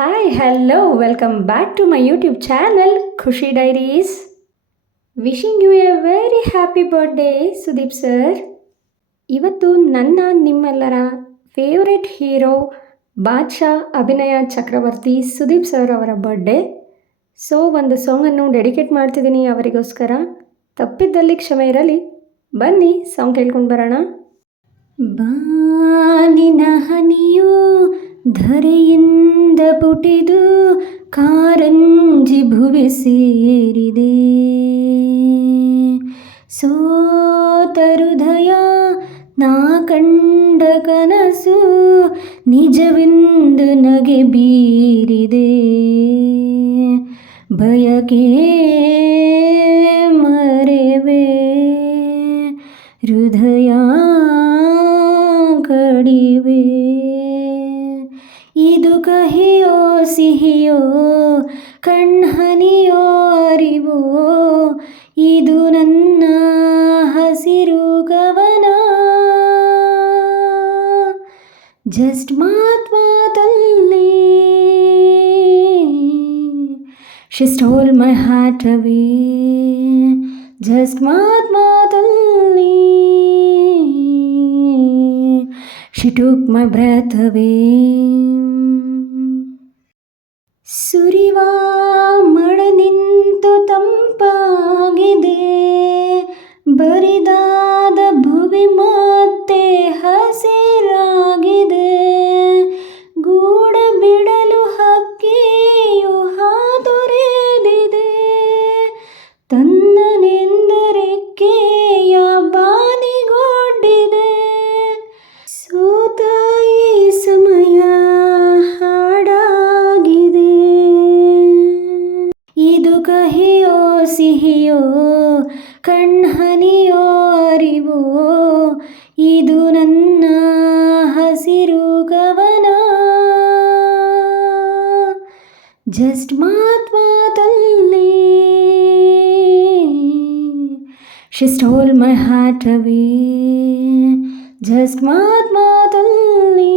Hi hello welcome back to my YouTube channel Khushi diaries wishing you a very happy birthday Sudeep sir ಇವತ್ತು ನನ್ನ ನಿಮ್ಮೆಲ್ಲರ favourite hero Badshah Abhinaya Chakravarthy Sudeep sir ಅವರ birthday so ಒಂದು ಸಾಂಗನ್ನು dedicate ಮಾಡ್ತಿದ್ದೀನಿ ಅವರಿಗೋಸ್ಕರ. ತಪ್ಪಿದ್ದಲ್ಲಿ ಕ್ಷಮೆ ಇರಲಿ. ಬನ್ನಿ ಸಾಂಗ್ ಕೇಳ್ಕೊಂಡು ಬರೋಣ. ಬಾನಿನ ಹನಿಯು ಧರೆಯಿಂದ ಪುಟಿದು ಕಾರಂಜಿ ಭುವಿ ಸೇರಿದೆ. ಸೋತರುದಯ ನಾ ಕಂಡ ಕನಸು ನಿಜವೆಂದು ನಗೆ ಬೀರಿದೆ. ಭಯಕ್ಕೆ ಮರೆವೆ ಹೃದಯ ಕಡಿವೆ. ಇದು ಕಹಿಯೋ ಸಿಹಿಯೋ, ಕಣ್ಹನಿಯೋ ಅರಿವೋ, ಇದು ನನ್ನ ಹಸಿರು ಕವನ. ಜಸ್ಟ್ ಮಾತ್ ಮಾತಲ್ಲಿ she stole my heart away just ಮಾತ್ ಮಾತಲ್ಲಿ ಮೈ ಬ್ರೆತ್ ಅವೇ ಸುರಿವ ಮಳೆ ನಿಂತು ತಂಪಾಗಿದೆ. ಬರಿದಾದ ಸಿಹಿಯೋ, ಕಣ್ಹನಿಯೋ ಅರಿವೋ, ಇದು ನನ್ನ ಹಸಿರು ಗವನ just ಮಾತ್ಮಾದಲ್ಲಿ she stole my heart away just ಮಾತ್ಮಾದಲ್ಲಿ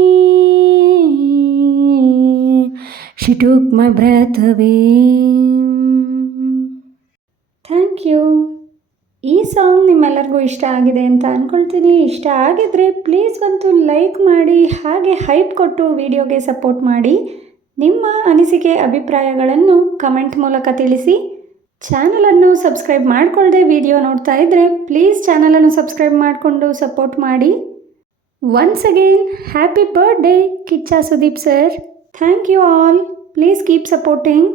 she took my breath away thank you. ಈ ಸಾಂಗ್ ನಿಮ್ಮೆಲ್ಲರಿಗೂ ಇಷ್ಟ ಆಗಿದೆ ಅಂತ ಅಂದ್ಕೊಳ್ತೀನಿ ಇಷ್ಟ ಆಗಿದ್ರೆ ಪ್ಲೀಸ್ ಒಂದು ಲೈಕ್ ಮಾಡಿ, ಹಾಗೆ ಹೈಪ್ ಕೊಟ್ಟು ವಿಡಿಯೋಗೆ ಸಪೋರ್ಟ್ ಮಾಡಿ. ನಿಮ್ಮ ಅನಿಸಿಕೆ, ಅಭಿಪ್ರಾಯಗಳನ್ನು ಕಮೆಂಟ್ ಮೂಲಕ ತಿಳಿಸಿ. ಚಾನಲನ್ನು ಸಬ್ಸ್ಕ್ರೈಬ್ ಮಾಡಿಕೊಳ್ಳದೆ ವಿಡಿಯೋ ನೋಡ್ತಾ ಇದ್ದರೆ ಪ್ಲೀಸ್ ಚಾನಲನ್ನು ಸಬ್ಸ್ಕ್ರೈಬ್ ಮಾಡಿಕೊಂಡು ಸಪೋರ್ಟ್ ಮಾಡಿ. Once again happy birthday Kichcha Sudeep sir. Thank you all. Please keep supporting.